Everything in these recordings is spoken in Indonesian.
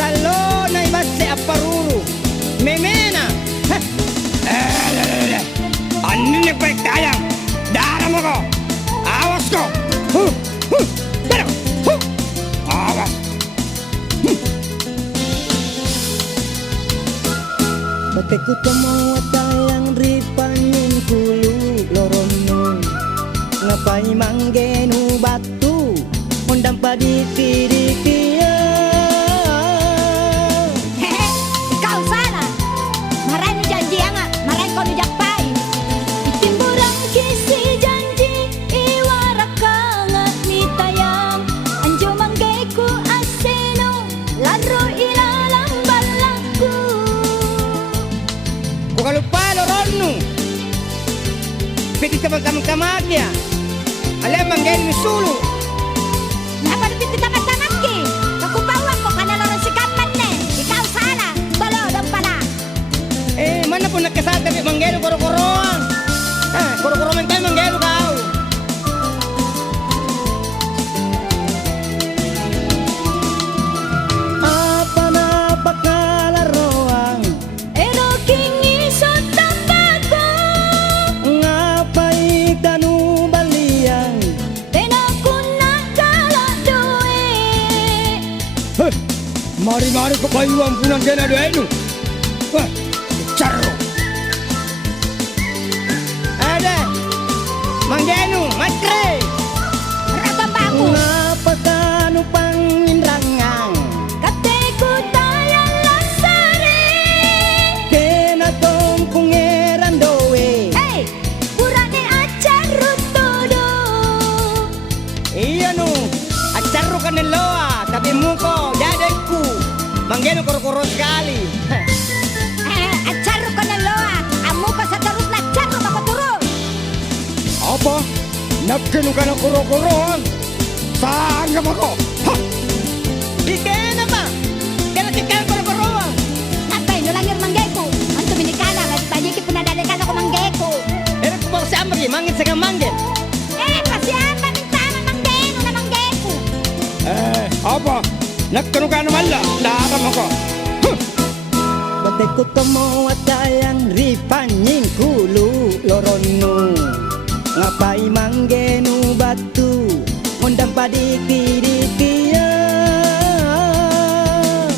Salona ibase aparuru. Memena. Annin baik tayang. Darah mo ko. Awas ko. Pero. Awas. Bakit ko tumawatayang ripanin kulu lorono. Ngapay manggenu batu. Undang padi tirikia. Ikaw sana. Maraming janji nga. Maraming ko nijakpay. Itimburang kisi janji. Iwarak ka nga ni tayang. Anjo manggay ko aseno. Laro ilalang balaku. Kung kalupa lorono. Pwede ka magkamagkamagya. Alam manggenu sulu. Napalupit kita magdamag ki. Kakupawan ko kanalaran si Kapan ne. Ikaw sana. Tolo daw pala. Mana pun nakasal tapi manggelo koro-koroan. Koro-koroan tayo manggelo kau. Apa na pakalaroang? Ero kingi so tambago. Ngapay tanu baliang? Tenaku nakaladoe. Mari-mari ko kayo ang punang ganado. Caro. Ada. Manggeno, matre. Rababago. Ngapatanu panginrangang? Kateku tayang lasari. Kenatong kungeran doe. Hey, purane acar rutodo. Iya nu, acaro ka ng loa, tapi muko, dadagku. Manggeno koro-koro sekali. Acar ko na loa. Amo pa sa tarus na acar ako turun. Apa? Nagkino ka ng kuro-kuroan? Saan ka ba ko? Ha! Di kena pa. Kena tikal koro-koroan. Napay, nulangir manggeko. Ang tuminikala, nagtanyiki punadalikan ako manggeko. Era ko ba sa amri, mangit sa manggel. Pasiapa minta manggeno na manggeko. Apa? Nagkino ka naman la? Daram ako. Batai ko tumawatayang ripanying kulu lorono. Ngapai manggenu batu, undang padi kirikia.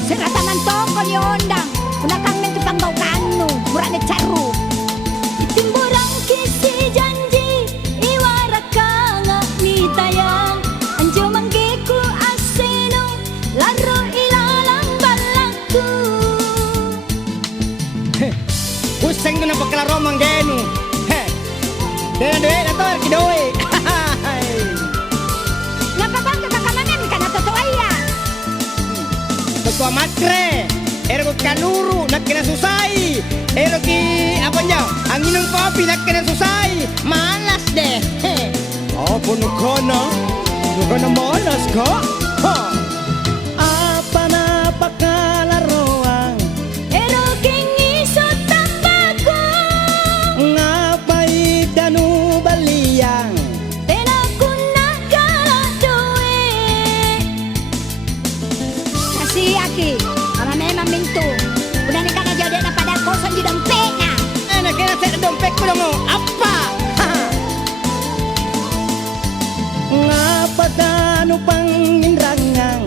Seratanan toko ni ondang. Punakang men tupanggau kanu. Murane caru. Itimburang kisi janji. Iwarak ka nga ni tayang. Anjo manggeko aseno. Laro ilalang balaku. Usang ko na pagkalaro manggenu. Dena doe na to, kidoe. Napabangga ka kamanan ka na totoo ya. Totoo matre. Era ko kanuru, nagkinasusay. Era ki, apa niya? Ang inong kopi, nagkinasusay. Malas deh. Apa nukana? Nukana malas ka? Ha! Apa na pakalaroang? Ero kingi so tambago. Ngapay danu baliang? Tenaku nakaladoe. Kasi aki, para memang minto. Udah nikah na jadi na pada kosan di dompetnya. Nagkinasa dompet ko lang mo. Apa? Ngapa danu panginrangang?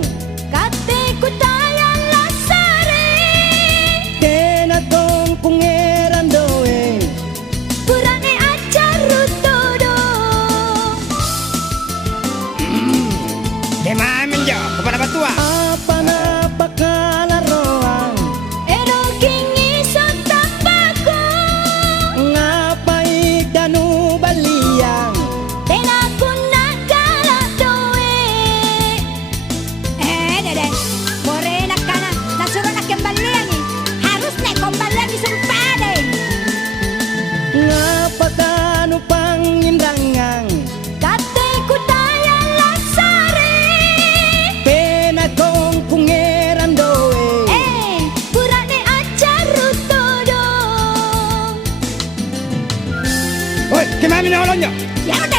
Bagaimana menolongnya? Ya udah